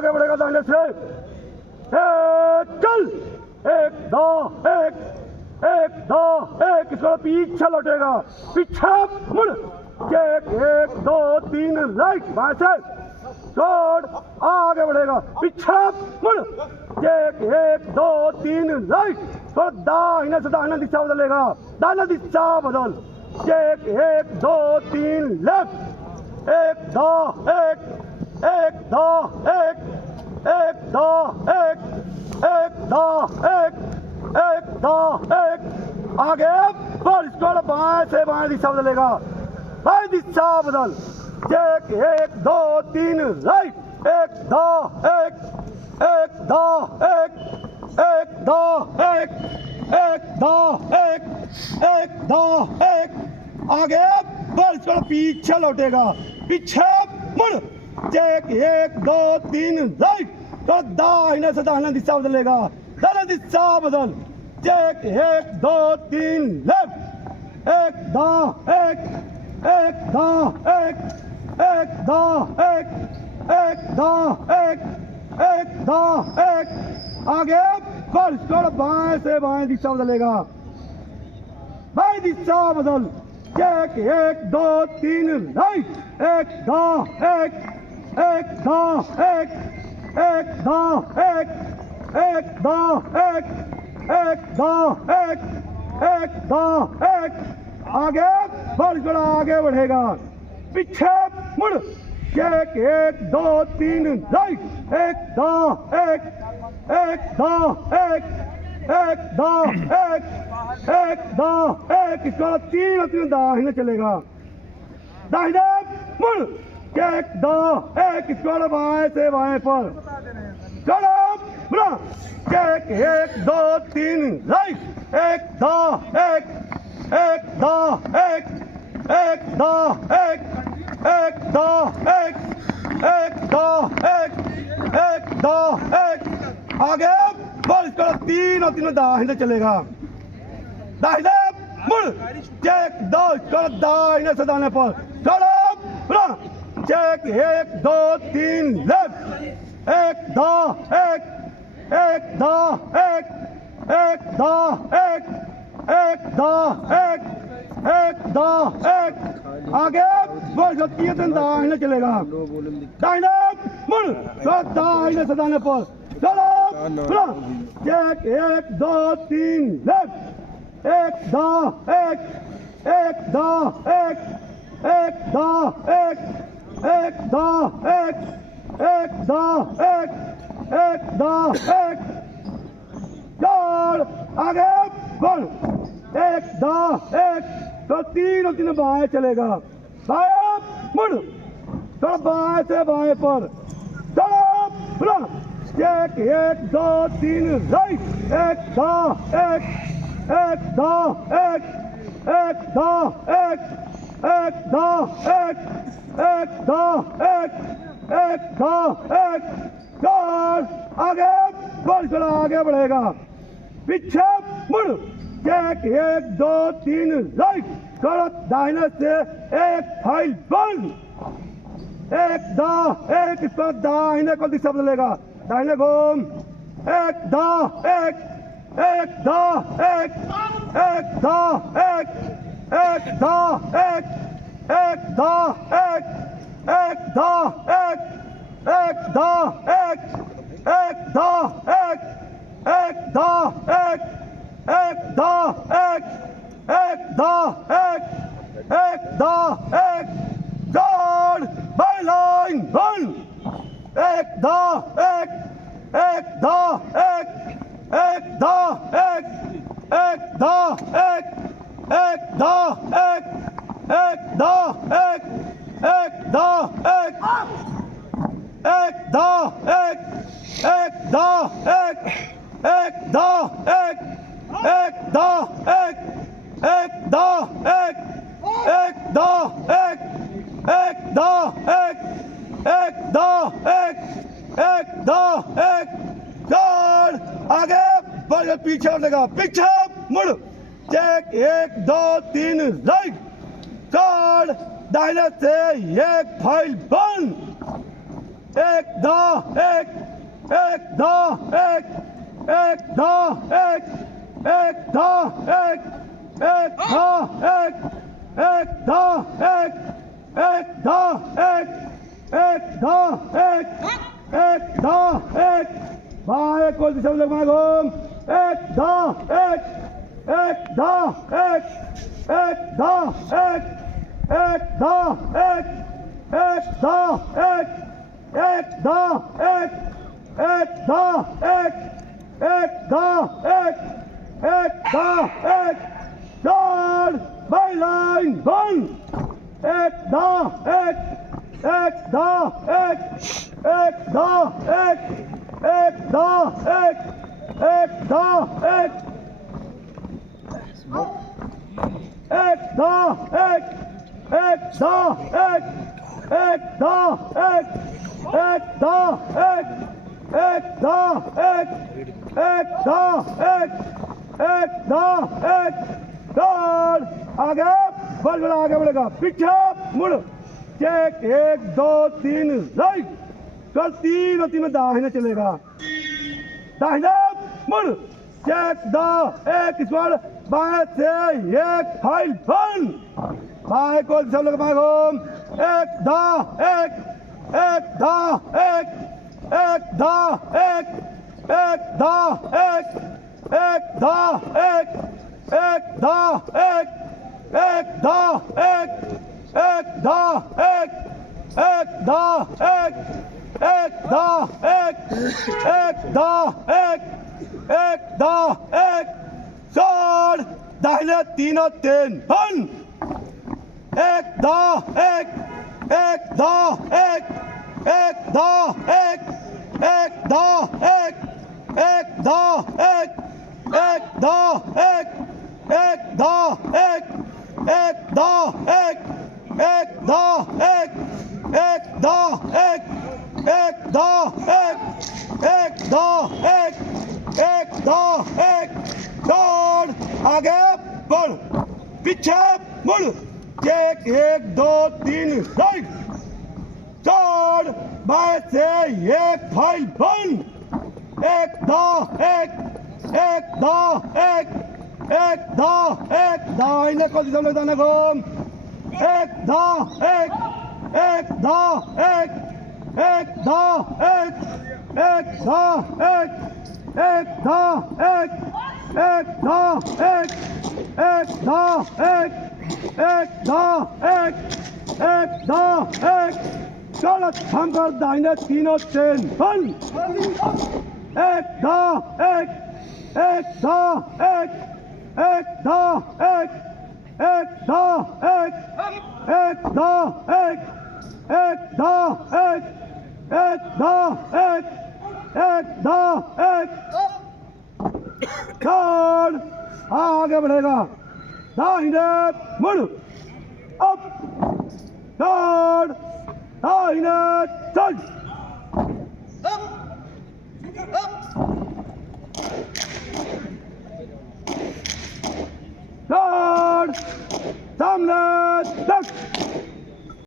आगे बढ़ेगा दाहिने से, चल, एक दो एक, एक दो एक, इसको पीछे लौटेगा, पीछे मुड़, एक एक दो तीन राइट, बाएं से छोड़, आगे बढ़ेगा, पीछे मुड़, एक एक दो तीन राइट, थोड़ा दाहिने से दाहिना दिशा बदलेगा, दाहिना दिशा बदल, एक एक दो तीन लेफ्ट, एक दो एक, एक दो एक, एक दो एक, एक दो एक, एक दो एक, आगे बढ़, इसको बाएं से बाएं दिशा बदलेगा, बाएं दिशा बदल, एक एक दो तीन राइट, एक दो एक, एक दो एक, एक दो एक, एक दो एक, एक दो एक, आगे बढ़, इसको पीछे लौटेगा, पीछे मुड़, एक एक दो तीन राइट, तो दाहिने से दाहिना दिशा बदलेगा, दाहिना दिशा बदल, एक दो तीन लेफ्ट, एक दो एक, एक दो एक, एक दो एक, एक दो एक, एक दो एक, आगे बढ़, इसको बाएं से बाएं दिशा बदलेगा, बाएं दिशा बदल, एक दो तीन राइट, एक दो एक, एक दो एक, एक दो एक, एक दो एक, एक दो एक, एक दो एक, आगे बढ़, आगे बढ़ेगा, पीछे मुड़, एक एक दो तीन राइट, एक दो एक, एक दो एक, एक दो एक, एक दो एक, इसको तीन तीन दाहिने चलेगा, दाहिने मुड़, एक दो एक, इसको बाएं से बाएं पर चलो, एक एक दो तीन राइट, एक दो एक, एक दो एक, एक दो एक, एक दो एक, एक दो एक, एक दो एक, आगे बढ़, इसको तीन और तीनों दाहिने चलेगा, दाहिने मुड़, एक दो, इसको दाहिने से दाहिने पर चलो, एक एक दो तीन लेफ्ट, एक दो एक, एक दो एक, एक दो एक, एक दो एक, एक दो एक, आगे बढ़, तीन दिन दाहिने चलेगा, दाहिने मुड़, दाहिने से दाहिने पर चलो, एक एक दो तीन लेफ्ट, एक दो एक, एक दो एक, एक दो एक, एक दो एक, एक दो एक, एक दो एक, दौड़, आगे बढ़, एक दो एक, तो तीन और तीन बाएं चलेगा, बाएं मुड़, तो बाएं से बाएं पर चलो, एक एक दो तीन राइट, एक दो एक, एक दो एक, एक दो एक, एक दो एक, एक दो एक, एक दो एक, दौड़, आगे बढ़, आगे बढ़ेगा, पीछे मुड़, एक एक दो तीन राइट, करो दाहिने से एक फाइल बंद, एक दो एक, इसको दाहिने को दिशा बदलेगा, दाहिने घूम, एक दो एक, एक दो एक, एक दो एक, एक दो एक, एक दो एक, एक दो एक, एक दो एक, एक दो एक, एक दो एक, एक दो एक, एक दो एक, एक दो एक, दौड़, बाई लाइन बंद, एक दो एक, एक दो एक, एक दो एक, एक दो एक, एक दो एक, एक दो एक, एक दो एक, एक दो एक, एक दो एक, एक दो एक, एक दो एक, एक दो एक, एक दो एक, एक दो एक, एक दो एक, एक दो एक, दौड़, आगे बढ़, पीछे लगा, पीछे मुड़, एक एक दो तीन राइट, दौड़, दाहिने से एक फाइल बंद, एक दो एक एक दो एक एक दो एक एक दो एक एक दो एक एक दो एक एक दो एक एक दो एक दो एक बाएं को दिशा में लगवा एक दो एक दो एक दो एक दो एक दो एक दो एक दो एक दो एक चार बाई लाइन बंद एक दो एक दो एक दो एक दो एक दो एक दो एक दो एक दो एक दो एक दो एक दो एक चार आगे आगे बढ़ेगा पीछे मुड़ चेक एक दो तीन राइट चल तीन और तीन में दाहिने चलेगा दाहिने मुड़ चेक दो एक इस बार बाएं से एक फाइल बंद बाएं को सब लोग भागो एक दो एक दो एक दो एक दो एक दो एक दो एक दो एक दो एक दो एक दो एक दो एक दो एक चार दाहिने तीनों तीन बंद एक दो एक दो एक दो एक दो एक दो एक दो एक दो एक दो एक दो एक दो एक दो एक दो एक दो एक दौड़ आगे बढ़ पीछे मुड़ चेक एक दो तीन राइट दौड़ बाएं से एक फाइल बंद एक दो एक दो एक दो एक दाहिने को दिशा में दाना घूम एक दो एक दो एक दो एक दो एक दो एक दो एक दो एक दो एक चलो हम कर दाहिने तीनों चेन बंद एक दो एक दो एक दो एक दो एक दो एक दो एक दो एक चार आगे बढ़ेगा दाहिने मुड़ अप चार दाहिने चल